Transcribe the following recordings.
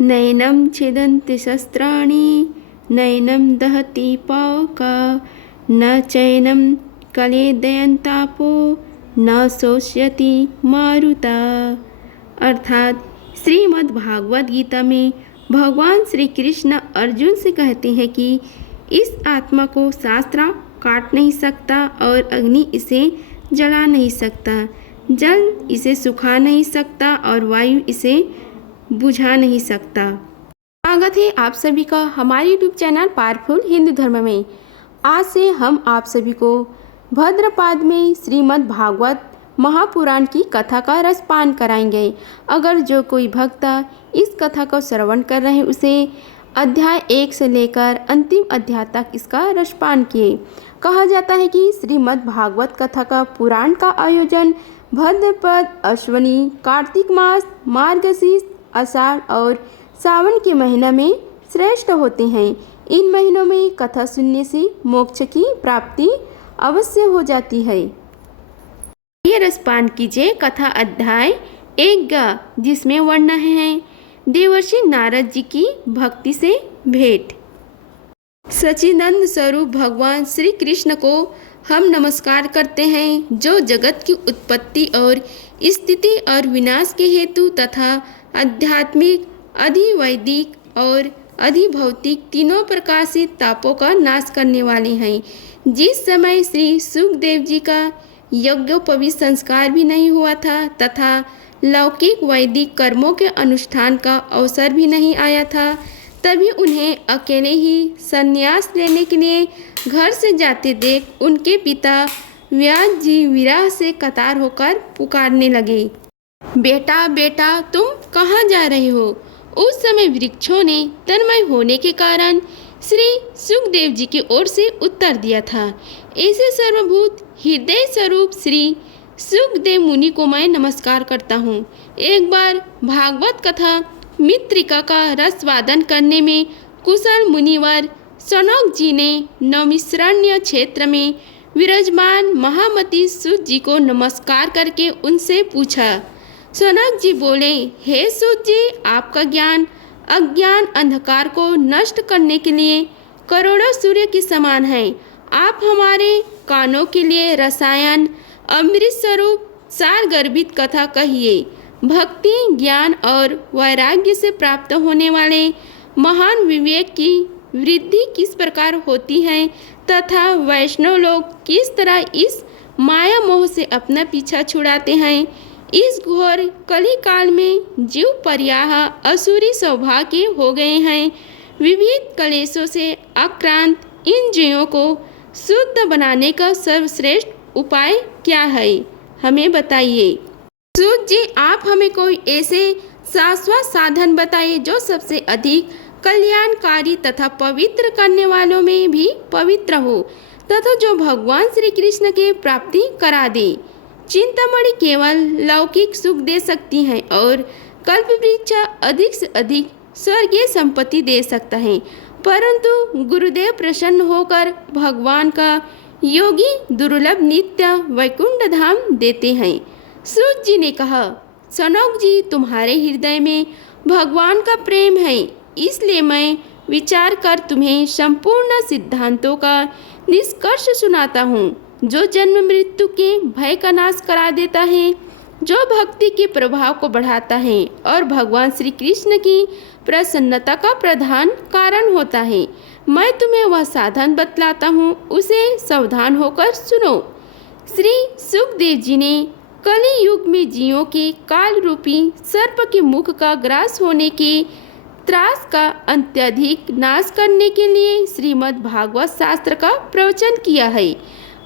नैनं छिदन्ति शस्त्राणि नैनं दहति पावका न चैनं क्लेदयन्तापो न शोष्यति मारुता। अर्थात श्रीमद् भागवत गीता में भगवान श्री कृष्ण अर्जुन से कहते हैं कि इस आत्मा को शास्त्र काट नहीं सकता और अग्नि इसे जला नहीं सकता, जल इसे सुखा नहीं सकता और वायु इसे बुझा नहीं सकता। स्वागत है आप सभी का हमारे यूट्यूब चैनल पावरफुल हिंदू धर्म में। आज से हम आप सभी को भद्रपाद में श्रीमद् भागवत महापुराण की कथा का रसपान कराएंगे। अगर जो कोई भक्त इस कथा को श्रवण कर रहे हैं उसे अध्याय 1 से लेकर अंतिम अध्याय तक इसका रसपान किए। कहा जाता है कि श्रीमद् भागवत कथा का पुराण का आयोजन भद्रपद, अश्वनी, कार्तिक मास, मार्गशीर्ष, आषाढ़ और सावन के महीना में श्रेष्ठ होते हैं। इन महीनों में कथा सुनने से मोक्ष की प्राप्ति अवश्य हो जाती है। ये रसपान कीजिए कथा अध्याय 1 जिसमें वर्णन है देवर्षि नारद जी की भक्ति से भेंट। सच्चिदानंद स्वरूप भगवान श्री कृष्ण को हम नमस्कार करते हैं, जो जगत की उत्पत्ति और स्थिति और विनाश के हेतु तथा आध्यात्मिक, अधिवैदिक और अधिभौतिक तीनों प्रकार से तापों का नाश करने वाले हैं। जिस समय श्री सुखदेव जी का यज्ञोपवीत संस्कार भी नहीं हुआ था तथा लौकिक वैदिक कर्मों के अनुष्ठान का अवसर भी नहीं आया था, तभी उन्हें अकेले ही संन्यास लेने के लिए घर से जाते देख उनके पिता व्यास जी विरह से कतार होकर पुकारने लगे, बेटा बेटा तुम कहाँ जा रहे हो। उस समय वृक्षों ने तन्मय होने के कारण श्री सुखदेव जी की ओर से उत्तर दिया था, ऐसे सर्वभूत हृदय स्वरूप श्री सुखदेव मुनि को मैं नमस्कार करता हूँ। एक बार भागवत कथा मित्रिका का रसवादन करने में कुशल मुनिवर सनक जी ने नैमिषारण्य क्षेत्र में विराजमान महामती सूत जी को नमस्कार करके उनसे पूछा। सनक जी बोले, हे सूत जी, आपका ज्ञान अज्ञान अंधकार को नष्ट करने के लिए करोड़ों सूर्य के समान है। आप हमारे कानों के लिए रसायन अमृत स्वरूप सार गर्भित कथा कहिए। भक्ति, ज्ञान और वैराग्य से प्राप्त होने वाले महान विवेक की वृद्धि किस प्रकार होती है तथा वैष्णव लोग किस तरह इस माया मोह से अपना पीछा छुड़ाते हैं। इस घोर कली काल में जीव पर्याह असुरी सौभाग्य हो गए हैं। विविध कलेशों से आक्रांत इन जीवों को शुद्ध बनाने का सर्वश्रेष्ठ उपाय क्या है, हमें बताइए। सूत जी, आप हमें कोई ऐसे शाश्वत साधन बताइए जो सबसे अधिक कल्याणकारी तथा पवित्र करने वालों में भी पवित्र हो तथा जो भगवान श्री कृष्ण की प्राप्ति करा दे। चिंतामणि केवल लौकिक सुख दे सकती है और कल्पवृक्ष अधिक से अधिक स्वर्गीय संपत्ति दे सकता है, परंतु गुरुदेव प्रसन्न होकर भगवान का योगी दुर्लभ नित्य वैकुंठ धाम देते हैं। सूत जी ने कहा, सनक जी, तुम्हारे हृदय में भगवान का प्रेम है, इसलिए मैं विचार कर तुम्हें संपूर्ण सिद्धांतों का निष्कर्ष सुनाता हूँ, जो जन्म मृत्यु के भय का नाश करा देता है, जो भक्ति के प्रभाव को बढ़ाता है और भगवान श्री कृष्ण की प्रसन्नता का प्रधान कारण होता है। मैं तुम्हें वह साधन बतलाता हूँ, उसे सावधान होकर सुनो। श्री सुखदेव जी ने कली युग में जीवों के काल रूपी सर्प के मुख का ग्रास होने के त्रास का अत्यधिक नाश करने के लिए श्रीमद् भागवत शास्त्र का प्रवचन किया है।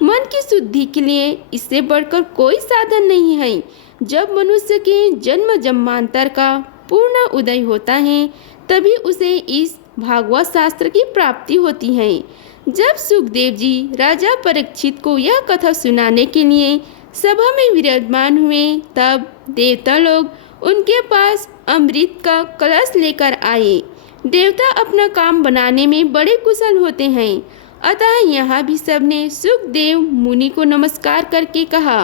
मन की शुद्धि के लिए इससे बढ़कर कोई साधन नहीं है। जब मनुष्य के जन्म जन्मांतर का पूर्ण उदय होता है, तभी उसे इस भागवत शास्त्र की प्राप्ति होती है। जब सुखदेव जी राजा परीक्षित को यह कथा सुनाने के लिए सभा में विराजमान हुए, तब देवता लोग उनके पास अमृत का कलश लेकर आए। देवता अपना काम बनाने में बड़े कुशल होते हैं, अतः यहाँ भी सबने सुखदेव मुनि को नमस्कार करके कहा,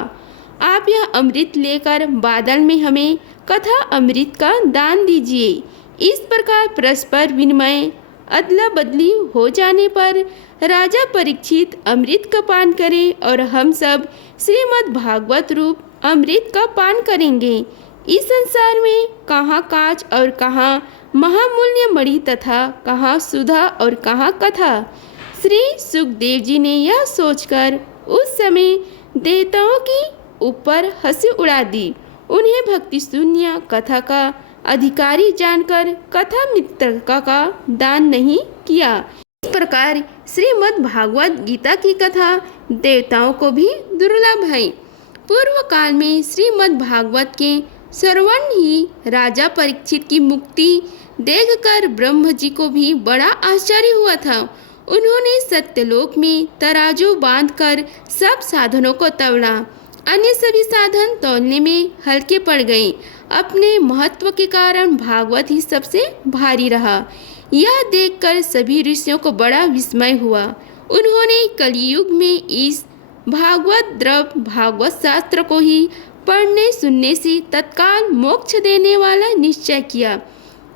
आप यह अमृत लेकर बादल में हमें कथा अमृत का दान दीजिए। इस प्रकार परस्पर विनिमय अदला बदली हो जाने पर राजा परीक्षित अमृत का पान करें और हम सब श्रीमद् भागवत रूप अमृत का पान करेंगे। इस संसार में कहाँ कांच और कहाँ महामूल्य मणि तथा कहाँ सुधा और कहाँ कथा। श्री सुखदेव जी ने यह सोचकर उस समय देवताओं की ऊपर हंसी उड़ा दी। उन्हें भक्ति शून्य कथा का अधिकारी जानकर कथा मित्रता का दान नहीं किया। इस प्रकार श्रीमद् भागवत गीता की कथा देवताओं को भी दुर्लभ है। पूर्व काल में श्रीमद् भागवत के श्रवण ही राजा परीक्षित की मुक्ति देखकर ब्रह्म जी को भी बड़ा आश्चर्य हुआ था। उन्होंने सत्यलोक में तराजू बांधकर सब साधनों को तौला। अन्य सभी साधन तौलने में हल्के पड़ गए। अपने महत्व के कारण भागवत ही सबसे भारी रहा। यह देखकर सभी ऋषियों को बड़ा विस्मय हुआ। उन्होंने कलियुग में इस भागवत द्रव भागवत शास्त्र को ही पढ़ने सुनने से तत्काल मोक्ष देने वाला निश्चय किया।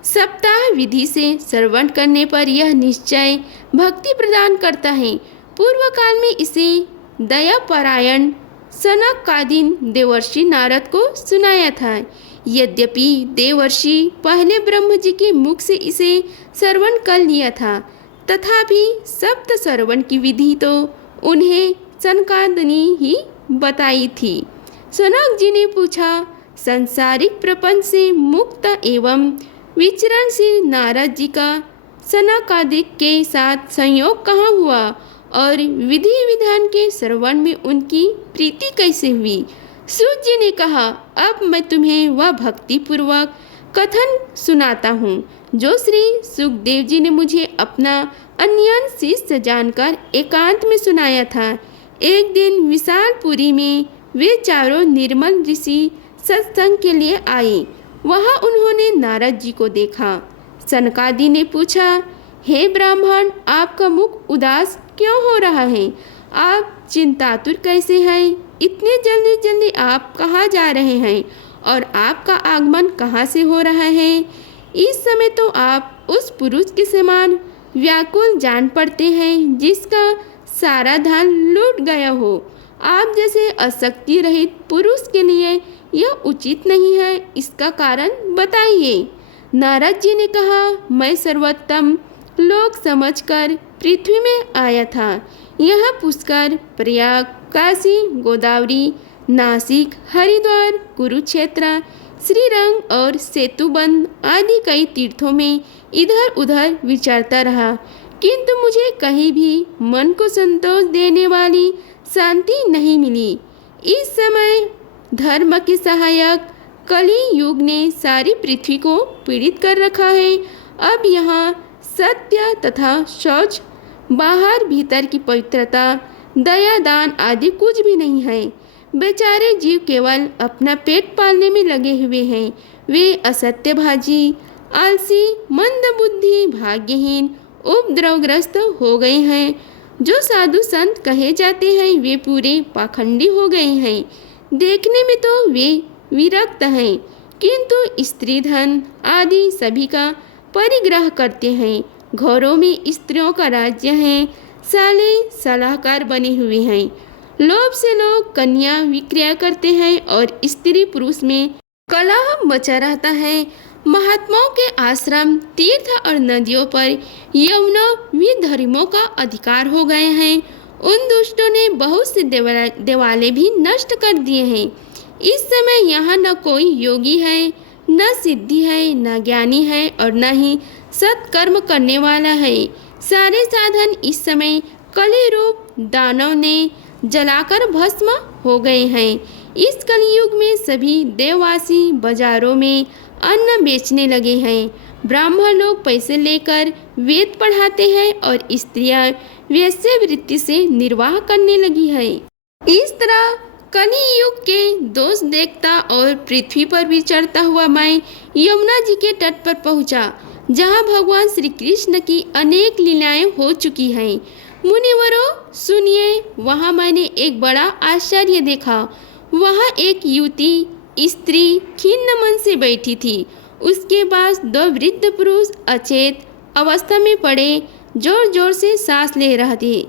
सप्ताह विधि से श्रवण करने पर यह निश्चय भक्ति प्रदान करता है। पूर्व काल में इसे दयापरायण सनकादीन देवर्षि नारद को सुनाया था। यद्यपि देवर्षि पहले ब्रह्म जी के मुख से इसे श्रवण कर लिया था, तथापि सप्त श्रवण की विधि तो उन्हें सनकादिनी ही बताई थी। सनक जी ने पूछा, सांसारिक प्रपंच से मुक्त एवं विचरणशील नारद जी का सनकादिक के साथ संयोग कहाँ हुआ और विधि विधान के श्रवण में उनकी प्रीति कैसे हुई? सूत जी ने कहा, अब मैं तुम्हें वह भक्ति पूर्वक कथन सुनाता हूँ जो श्री सुखदेव जी ने मुझे अपना अन्य शिष्य जानकर एकांत में सुनाया था। एक दिन विशालपुरी में वे चारों निर्मल ऋषि सत्संग के लिए आए। वहाँ उन्होंने नारद जी को देखा। सनकादि ने पूछा, हे ब्राह्मण, आपका मुख उदास क्यों हो रहा है? आप चिंतातुर कैसे हैं? इतने जल्दी जल्दी आप कहाँ जा रहे हैं और आपका आगमन कहाँ से हो रहा है? इस समय तो आप उस पुरुष के समान व्याकुल जान पड़ते हैं जिसका सारा धन लूट गया हो। आप जैसे आसक्ति रहित पुरुष के लिए यह उचित नहीं है, इसका कारण बताइए। नारद जी ने कहा, मैं सर्वोत्तम लोक समझकर पृथ्वी में आया था। यह पुष्कर, प्रयाग, काशी, गोदावरी, नासिक, हरिद्वार, कुरुक्षेत्र, श्रीरंग और सेतुबंद आदि कई तीर्थों में इधर उधर विचरता रहा, किंतु मुझे कहीं भी मन को संतोष देने वाली शांति नहीं मिली। इस समय धर्म के सहायक कली युग ने सारी पृथ्वी को पीड़ित कर रखा है। अब यहाँ सत्य तथा शौच, बाहर भीतर की पवित्रता, दया, दान आदि कुछ भी नहीं है। बेचारे जीव केवल अपना पेट पालने में लगे हुए हैं। वे असत्यभाजी, आलसी, मंदबुद्धि, भाग्यहीन, उपद्रवग्रस्त हो गए हैं। जो साधु संत कहे जाते हैं वे पूरे पाखंडी हो गए हैं। देखने में तो वे विरक्त हैं, किंतु स्त्री धन आदि सभी का परिग्रह करते हैं। घरों में स्त्रियों का राज्य है। साले सलाहकार बने हुए हैं। लोभ से लोग कन्या विक्रय करते हैं और स्त्री पुरुष में कलह मचा रहता है। महात्माओं के आश्रम, तीर्थ और नदियों पर यौवन विधर्मियों का अधिकार हो गए हैं। उन दुष्टों ने बहुत से देवालय भी नष्ट कर दिए हैं। इस समय यहाँ न कोई योगी है, न सिद्धि है, न ज्ञानी है और न ही सत्कर्म करने वाला है। सारे साधन इस समय कली रूप दानव ने जलाकर भस्म हो गए हैं। इस कलयुग में सभी देववासी बाजारों में अन्न बेचने लगे हैं। ब्राह्मण लोग पैसे लेकर वेद पढ़ाते हैं और स्त्रियां वेश्यावृत्ति से निर्वाह करने लगी है। इस तरह कलियुग के दोष देखता और पृथ्वी पर विचरता हुआ मैं यमुना जी के तट पर पहुंचा, जहां भगवान श्री कृष्ण की अनेक लीलाएं हो चुकी हैं। मुनिवरों सुनिए, वहां मैंने एक बड़ा आश्चर्य देखा। वहां एक युवती स्त्री खिन्न मन से बैठी थी। उसके पास दो वृद्ध पुरुष अचेत अवस्था में पड़े जोर जोर से सांस ले रहे थे।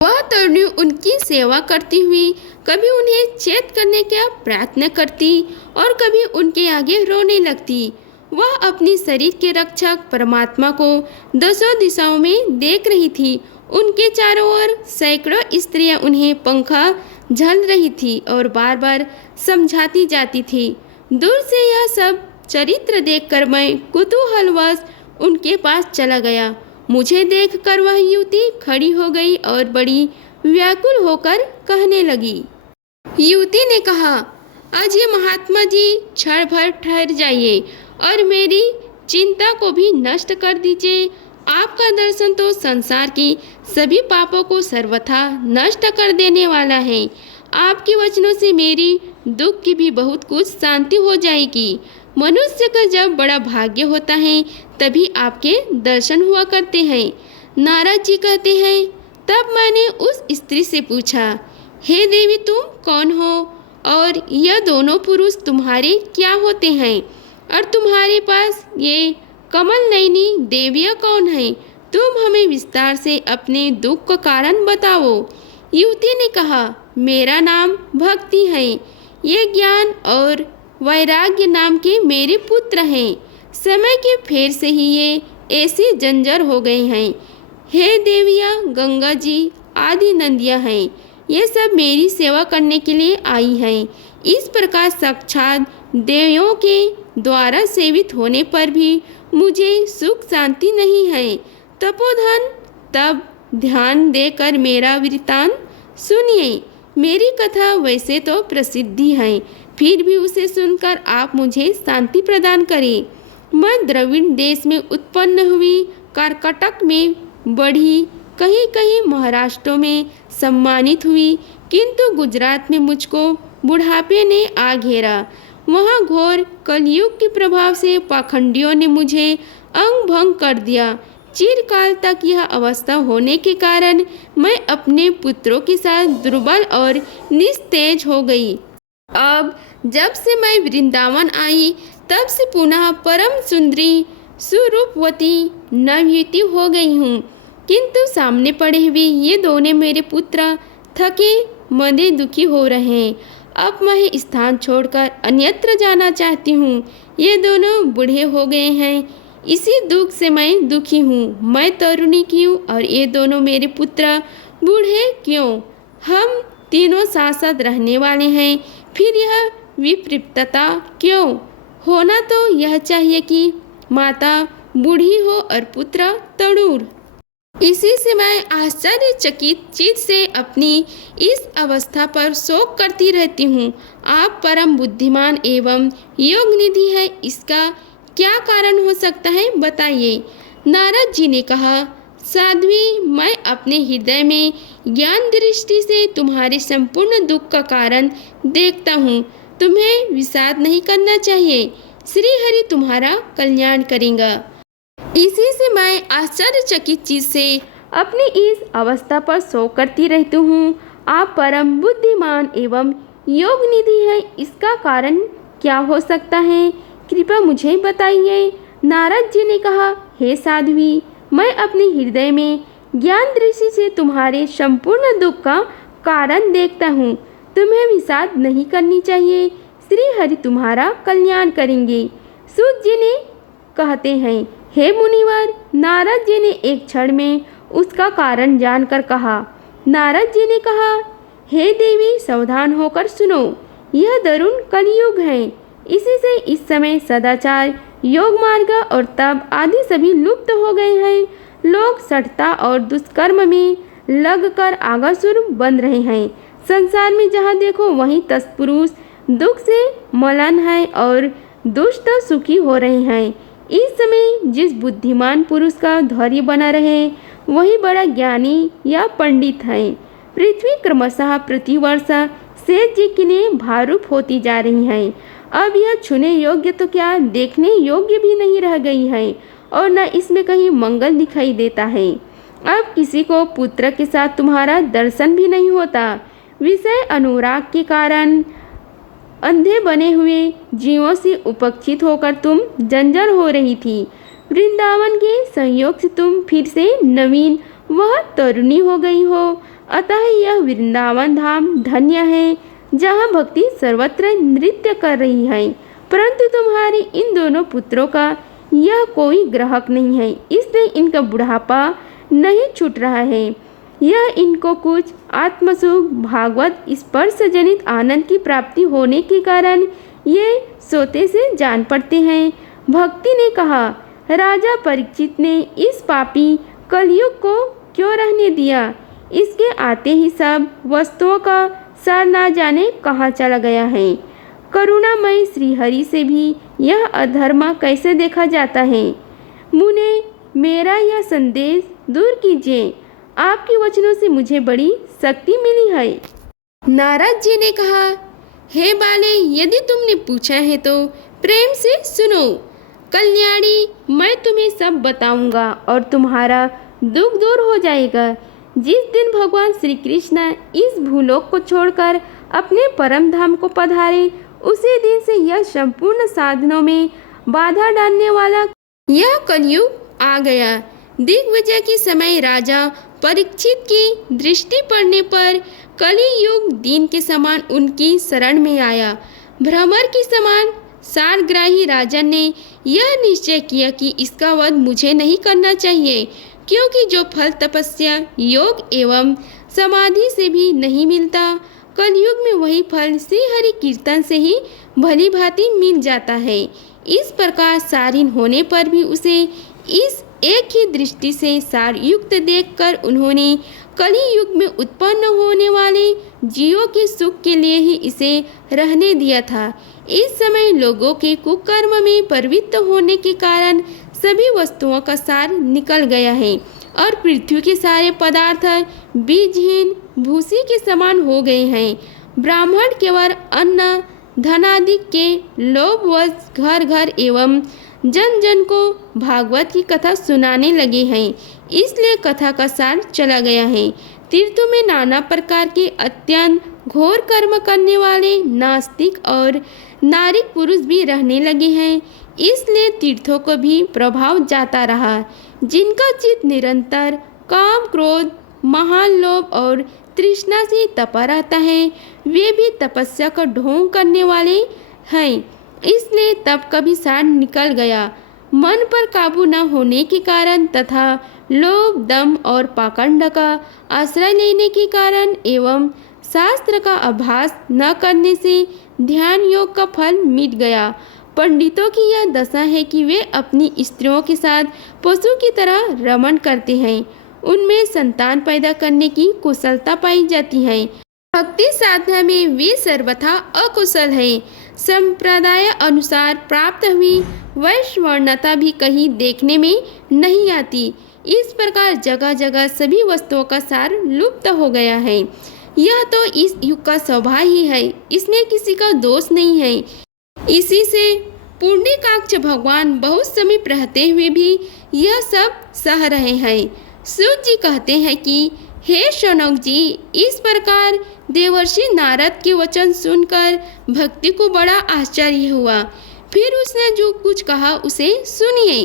वह तरुणी उनकी सेवा करती हुई कभी उन्हें चेत करने का प्रयत्न करती और कभी उनके आगे रोने लगती। वह अपनी शरीर के रक्षक परमात्मा को दसों दिशाओं में देख रही थी। उनके चारों ओर सैकड़ों स्त्रियां उन्हें पंखा झल रही थी और बार बार समझाती जाती थी। दूर से यह सब चरित्र देखकर मैं कुतूहलवश उनके पास चला गया। मुझे देखकर वह युवती खड़ी हो गई और बड़ी व्याकुल होकर कहने लगी। युवती ने कहा, आज ये महात्मा जी क्षण भर ठहर जाइए और मेरी चिंता को भी नष्ट कर दीजिए। आपका दर्शन तो संसार की सभी पापों को सर्वथा नष्ट कर देने वाला है। आपके वचनों से मेरी दुख की भी बहुत कुछ शांति हो जाएगी। मनुष्य का जब बड़ा भाग्य होता है तभी आपके दर्शन हुआ करते हैं। नारद जी कहते हैं, तब मैंने उस स्त्री से पूछा, हे देवी तुम कौन हो और यह दोनों पुरुष तुम्हारे क्या होते हैं और तुम्हारे पास ये कमल नयनी देवियाँ कौन हैं? तुम हमें विस्तार से अपने दुख का कारण बताओ। युवती ने कहा, मेरा नाम भक्ति है। ये ज्ञान और वैराग्य नाम के मेरे पुत्र हैं। समय के फेर से ही ये ऐसे जंजर हो गए हैं। हे देवियाँ, गंगा जी आदि नदियाँ हैं, ये सब मेरी सेवा करने के लिए आई हैं। इस प्रकार साक्षात देवियों के द्वारा सेवित होने पर भी मुझे सुख शांति नहीं है। तपोधन, तब ध्यान देकर मेरा वृत्तांत सुनिए। मेरी कथा वैसे तो प्रसिद्धि है, फिर भी उसे सुनकर आप मुझे शांति प्रदान करें। मैं द्रविड़ देश में उत्पन्न हुई, कर्कटक में बढ़ी, कहीं कहीं महाराष्ट्र में सम्मानित हुई, किंतु गुजरात में मुझको बुढ़ापे ने आ घेरा। वहाँ घोर कलयुग के प्रभाव से पाखंडियों ने मुझे अंग भंग कर दिया। चिरकाल तक यह अवस्था होने के कारण मैं अपने पुत्रों के साथ दुर्बल और निस्तेज हो गई। अब जब से मैं वृंदावन आई तब से पुनः परम सुंदरी सुरूपवती नवयुवती हो गई हूँ, किंतु सामने पड़े हुए ये दोनों मेरे पुत्र थके मंदे दुखी हो रहे हैं। अब मैं स्थान छोड़कर अन्यत्र जाना चाहती हूँ। ये दोनों बूढ़े हो गए हैं, इसी दुख से मैं दुखी हूँ। मैं तरुणी क्यों और ये दोनों मेरे पुत्र बूढ़े क्यों? हम तीनों साथ साथ रहने वाले हैं, फिर यह विपरीतता क्यों? होना तो यह चाहिए कि माता बूढ़ी हो और पुत्र तरुण। इसी से मैं आश्चर्यचकित चित्त से अपनी इस अवस्था पर शोक करती रहती हूँ। आप परम बुद्धिमान एवं योग निधि है, इसका क्या कारण हो सकता है, बताइए। नारद जी ने कहा, साध्वी, मैं अपने हृदय में ज्ञान दृष्टि से तुम्हारे संपूर्ण दुख का कारण देखता हूँ। तुम्हें विषाद नहीं करना चाहिए। श्री हरि तुम्हारा कल्याण करेगा। इसी से मैं आश्चर्यचकित चीज से अपनी इस अवस्था पर शोक करती रहती हूँ। आप परम बुद्धिमान एवं योग निधि है, इसका कारण क्या हो सकता है, कृपया मुझे बताइए। नारद जी ने कहा, हे साध्वी, मैं अपने हृदय में ज्ञान दृष्टि से तुम्हारे संपूर्ण दुख का कारण देखता हूँ। तुम्हें विषाद नहीं करनी चाहिए। श्री हरि तुम्हारा कल्याण करेंगे। सूत जी ने कहते हैं, हे मुनिवर, नारद जी ने एक क्षण में उसका कारण जानकर कहा। नारद जी ने कहा, हे देवी, सावधान होकर सुनो, यह दारुण कलयुग है। इसी से इस समय सदाचार, योग मार्ग और तप आदि सभी लुप्त हो गए हैं। लोग सठता और दुष्कर्म में लगकर आगासुर बन रहे हैं। संसार में जहाँ देखो वहीं तत्पुरुष दुख से मलन है और दुष्ट सुखी हो रहे हैं। इस समय जिस बुद्धिमान पुरुष का धैर्य बना रहे वही बड़ा ज्ञानी या पंडित है। पृथ्वी क्रमशः प्रतिवर्ष शेष जी की ने भारूप होती जा रही है। अब यह छूने योग्य तो क्या देखने योग्य भी नहीं रह गई है और न इसमें कहीं मंगल दिखाई देता है। अब किसी को पुत्र के साथ तुम्हारा दर्शन भी नहीं होता। विषय अनुराग के कारण अंधे बने हुए जीवों से उपक्षित होकर तुम जंजर हो रही थी। वृंदावन के संयोग से तुम फिर से नवीन वह तरुणी हो गई हो। अतः यह वृंदावन धाम धन्य है, जहाँ भक्ति सर्वत्र नृत्य कर रही है। परंतु तुम्हारे इन दोनों पुत्रों का यह कोई ग्राहक नहीं है, इसलिए इनका बुढ़ापा नहीं छूट रहा है। यह इनको कुछ आत्मसुख भागवत स्पर्श जनित आनंद की प्राप्ति होने के कारण ये सोते से जान पड़ते हैं। भक्ति ने कहा, राजा परीक्षित ने इस पापी कलयुग को क्यों रहने दिया? इसके आते ही सब वस्तुओं का सार ना जाने कहाँ चला गया है। करुणामय श्रीहरि से भी यह अधर्म कैसे देखा जाता है? मुने, मेरा यह संदेश दूर कीजिए। आपके वचनों से मुझे बड़ी शक्ति मिली है। नारद जी ने कहा, हे बाले, यदि तुमने पूछा है तो प्रेम से सुनो। कल्याणी, मैं तुम्हें सब बताऊंगा और तुम्हारा दुख दूर हो जाएगा। जिस दिन भगवान श्री कृष्ण इस भूलोक को छोड़कर अपने परम धाम को पधारे, उसी दिन से यह संपूर्ण साधनों में बाधा डालने वाला यह कलयुग आ गया। दिग्विजय के समय राजा परीक्षित की दृष्टि पड़ने पर कलियुग दिन के समान उनकी शरण में आया। भ्रमर के समान सारग्राही राजन ने यह निश्चय किया कि इसका वध मुझे नहीं करना चाहिए, क्योंकि जो फल तपस्या, योग एवं समाधि से भी नहीं मिलता, कलयुग में वही फल श्री हरि कीर्तन से ही भली भांति मिल जाता है। इस प्रकार सारीन होने पर भी उसे इस एक ही दृष्टि से सार युक्त देखकर उन्होंने कली युग में उत्पन्न होने वाले जीवों के सुख के लिए ही इसे रहने दिया था। इस समय लोगों के कुकर्म में प्रवृत्त होने के कारण सभी वस्तुओं का सार निकल गया है और पृथ्वी के सारे पदार्थ बीजहीन भूसी के समान हो गए हैं। ब्राह्मण केवल अन्न धनादि के लोभवश घर घर एवं जन जन को भागवत की कथा सुनाने लगे हैं, इसलिए कथा का सार चला गया है। तीर्थों में नाना प्रकार के अत्यंत घोर कर्म करने वाले नास्तिक और नारिक पुरुष भी रहने लगे हैं, इसलिए तीर्थों को भी प्रभाव जाता रहा। जिनका चित्त निरंतर काम, क्रोध, महान लोभ और तृष्णा से तपा रहता है, वे भी तपस्या का ढोंग करने वाले हैं, इसलिए तप का भी सार निकल गया। मन पर काबू न होने के कारण तथा लोभ, दम और पाखंड का आश्रय लेने के कारण एवं शास्त्र का अभ्यास न करने से ध्यान योग का फल मिट गया। पंडितों की यह दशा है कि वे अपनी स्त्रियों के साथ पशु की तरह रमण करते हैं, उनमें संतान पैदा करने की कुशलता पाई जाती है। भक्ति साधना में वे सर्वथा अकुशल है। संप्रदाय अनुसार प्राप्त हुई वैश्वर्णता भी कहीं देखने में नहीं आती। इस प्रकार जगह जगह सभी वस्तुओं का सार लुप्त हो गया है। यह तो इस युग का स्वभाव ही है, इसमें किसी का दोष नहीं है। इसी से पुण्यकाक्ष भगवान बहुत समीप रहते हुए भी यह सब सह रहे हैं। सूत जी कहते हैं कि हे शौनक जी, इस प्रकार देवर्षि नारद के वचन सुनकर भक्ति को बड़ा आश्चर्य हुआ। फिर उसने जो कुछ कहा उसे सुनिए।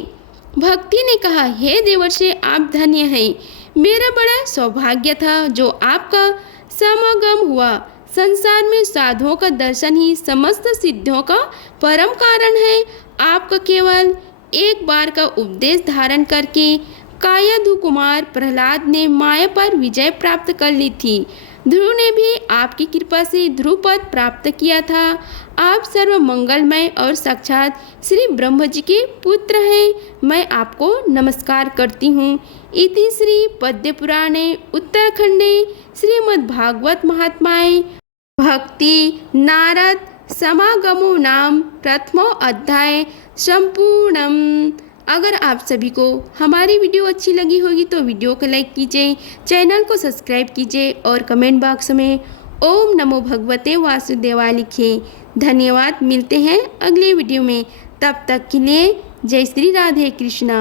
भक्ति ने कहा, हे देवर्षि, आप धन्य हैं। मेरा बड़ा सौभाग्य था जो आपका समागम हुआ। संसार में साधुओं का दर्शन ही समस्त सिद्धियों का परम कारण है। आपका केवल एक बार का उपदेश धारण करके कायधु कुमार प्रहलाद ने माया पर विजय प्राप्त कर ली थी। ध्रुव ने भी आपकी कृपा से ध्रुव पद प्राप्त किया था। आप सर्व मंगलमय और साक्षात श्री ब्रह्म जी के पुत्र हैं। मैं आपको नमस्कार करती हूँ। इति श्री पद्य पुराणे उत्तराखंडे श्रीमद्भागवत महात्म्ये भक्ति नारद समागमो नाम प्रथमो अध्याय संपूर्णम। अगर आप सभी को हमारी वीडियो अच्छी लगी होगी तो वीडियो को लाइक कीजिए, चैनल को सब्सक्राइब कीजिए और कमेंट बॉक्स में ओम नमो भगवते वासुदेवाय लिखिए। धन्यवाद। मिलते हैं अगले वीडियो में, तब तक के लिए जय श्री राधे कृष्णा।